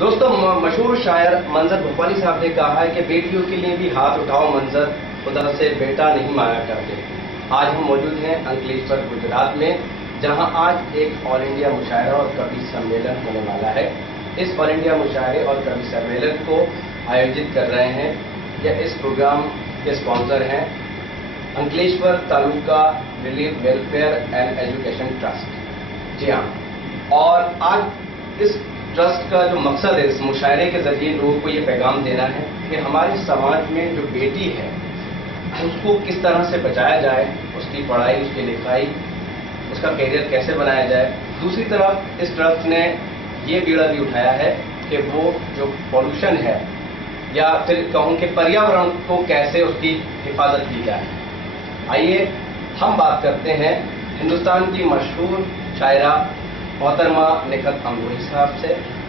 दोस्तों, मशहूर शायर मंजर भोपाली साहब ने कहा है कि बेटियों के लिए भी हाथ उठाओ मंजर, खुदा से बेटा नहीं मांगा करते। आज हम मौजूद हैं अंकलेश्वर गुजरात में, जहां आज एक ऑल इंडिया मुशायरा और कवि सम्मेलन होने वाला है। इस ऑल इंडिया मुशायरे और कवि सम्मेलन को आयोजित कर रहे हैं या इस प्रोग्राम के स्पॉन्सर हैं Ankleshwar taluka relief welfare and education trust. जी हाँ, और आज इस ट्रस्ट का जो मकसद है, इस मुशायरे के जरिए लोगों को ये पैगाम देना है कि हमारे समाज में जो बेटी है उसको किस तरह से बचाया जाए, उसकी पढ़ाई, उसकी लिखाई, उसका कैरियर कैसे बनाया जाए। दूसरी तरफ इस ट्रस्ट ने ये बीड़ा भी उठाया है कि वो जो पॉल्यूशन है या फिर कहूँ कि पर्यावरण को कैसे उसकी हिफाजत की जाए। आइए हम बात करते हैं हिंदुस्तान की मशहूर शायरा मोहतरमा निखत अमरोही साहब से,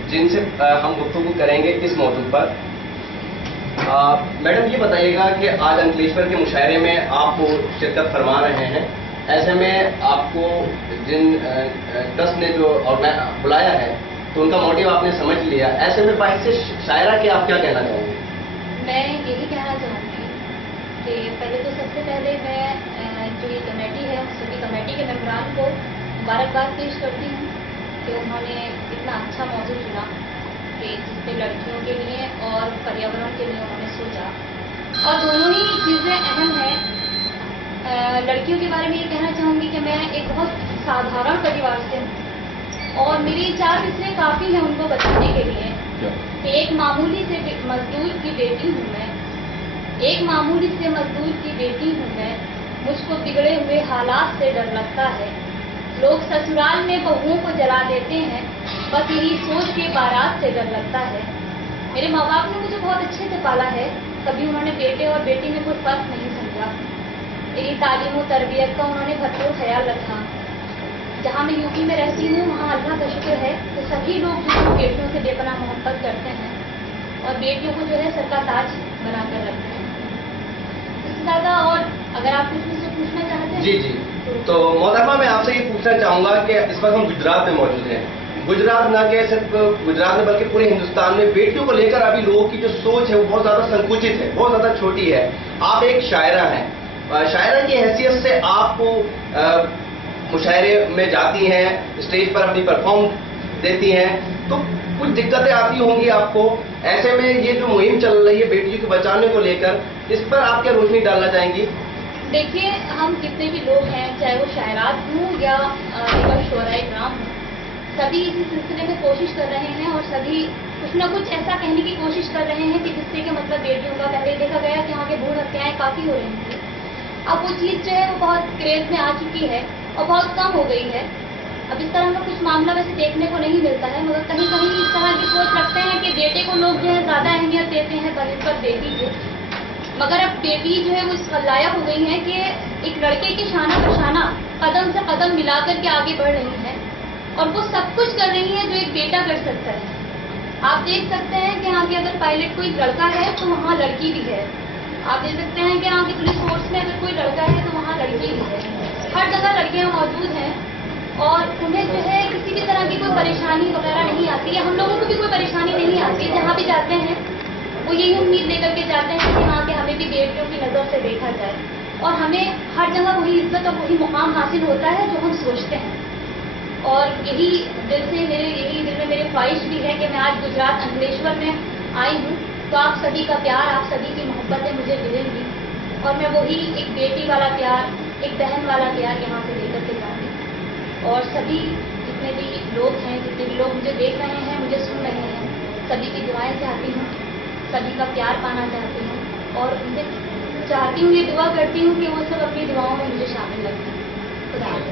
जिनसे हम गुफ्तगू करेंगे इस मौजू पर। मैडम, ये बताइएगा कि आज अंकलेश्वर के मुशायरे में आप शिरकत फरमा रहे हैं, ऐसे में आपको जिन ट्रस्ट ने जो बुलाया है तो उनका मोटिव आपने समझ लिया, ऐसे में बाइक से शायरा के आप क्या कहना चाहेंगे? मैं यही कहना चाहूँगी कि पहले तो सबसे पहले मैं जो ये कमेटी है सभी कमेटी के मेंबरान को मुबारकबाद पेश करती हूँ कि उन्होंने इतना अच्छा मौजू चुना कि जिसमें लड़कियों के लिए और पर्यावरण के लिए उन्होंने सोचा, और दोनों ही चीज़ें अहम हैं। लड़कियों के बारे में ये कहना चाहूँगी कि मैं एक बहुत साधारण परिवार से हूँ और मेरी 4 विषय काफ़ी हैं उनको बताने के लिए कि एक मामूली से मजदूर की बेटी हूँ मैं, एक मामूली से मजदूर की बेटी हूँ मैं, मुझको बिगड़े हुए हालात से डर लगता है। लोग ससुराल में बहुओं को जला देते हैं, बस यही सोच के बारात से डर लगता है। मेरे माँ बाप ने मुझे बहुत अच्छे से पाला है, कभी उन्होंने बेटे और बेटी में कोई फर्क नहीं समझा। मेरी तालीम और तरबियत का उन्होंने भरपूर ख्याल रखा। जहाँ मैं यूपी में रहती हूँ वहाँ अल्लाह का शुक्र है कि सभी लोग जो बेटियों से बेपनाह मोहब्बत करते हैं और बेटियों को जो है सर का ताज बनाकर रखते हैं। इससे ज़्यादा और अगर आप कुछ मुझसे पूछना चाहते हैं? जी जी, तो मोहतरमा मैं आपसे ये पूछना चाहूँगा कि इस वक्त हम गुजरात में मौजूद हैं। गुजरात न कि सिर्फ गुजरात में बल्कि पूरे हिंदुस्तान में बेटियों को लेकर अभी लोगों की जो सोच है वो बहुत ज़्यादा संकुचित है, बहुत ज़्यादा छोटी है। आप एक शायरा हैं, शायरा की हैसियत से आप मुशायरे में जाती हैं, स्टेज पर अपनी परफॉर्म देती हैं, तो कुछ दिक्कतें आती होंगी आपको। ऐसे में ये जो मुहिम चल रही है बेटियों को बचाने को लेकर, इस पर आप क्या रोशनी डालना चाहेंगी? देखिए, हम जितने भी लोग हैं, चाहे वो शायरात हों या शोराए ग्राम हों, सभी इसी सिलसिले में कोशिश कर रहे हैं और सभी कुछ ना कुछ ऐसा कहने की कोशिश कर रहे हैं कि जिससे कि मतलब बेटियों का, पहले देखा गया कि यहाँ के भ्रूण हत्याएं काफ़ी हो रही थी, अब वो चीज़ जो है वो बहुत क्रेज में आ चुकी है और बहुत कम हो गई है। अब इस तरह का कुछ मामला वैसे देखने को नहीं मिलता है, मगर कहीं कहीं इस तरह की सोच रखते हैं कि बेटे को लोग जो है ज़्यादा अहमियत देते हैं बनिस्बत बेटी के। मगर अब बेटी जो है वो इस लायक हो गई है कि एक लड़के के शाना बशाना कदम से कदम मिलाकर के आगे बढ़ रही है और वो सब कुछ कर रही है जो एक बेटा कर सकता है। आप देख सकते हैं कि यहाँ के अगर पायलट कोई लड़का है तो वहाँ लड़की भी है। आप देख सकते हैं कि यहाँ की पुलिस फोर्स में अगर कोई लड़का है तो वहाँ लड़की भी है। हर जगह लड़कियाँ मौजूद हैं और उन्हें जो है किसी भी तरह की कोई परेशानी वगैरह नहीं आती है। हम लोगों को भी कोई परेशानी नहीं आती है। जहाँ भी जाते हैं वो यही उम्मीद लेकर के जाते हैं कि हाँ कि हमें भी बेटियों की नज़र से देखा जाए और हमें हर जगह वही इज्जत और वही मुकाम हासिल होता है जो हम सोचते हैं। और यही दिल में मेरी ख्वाहिश भी है कि मैं आज गुजरात अंकलेश्वर में आई हूँ तो आप सभी का प्यार, आप सभी की मोहब्बतें मुझे मिलेंगी और मैं वही एक बेटी वाला प्यार, एक बहन वाला प्यार यहाँ से लेकर के जाऊँगी। और सभी जितने भी लोग हैं, जितने भी लोग मुझे देख रहे हैं, मुझे सुन रहे हैं, सभी की दुआएं चाहती हूँ, सभी का प्यार पाना चाहती हूँ और उनसे चाहती हूँ, ये दुआ करती हूँ कि वो सब अपनी दुआओं में मुझे शामिल रखें। खुदा हाफ़िज़।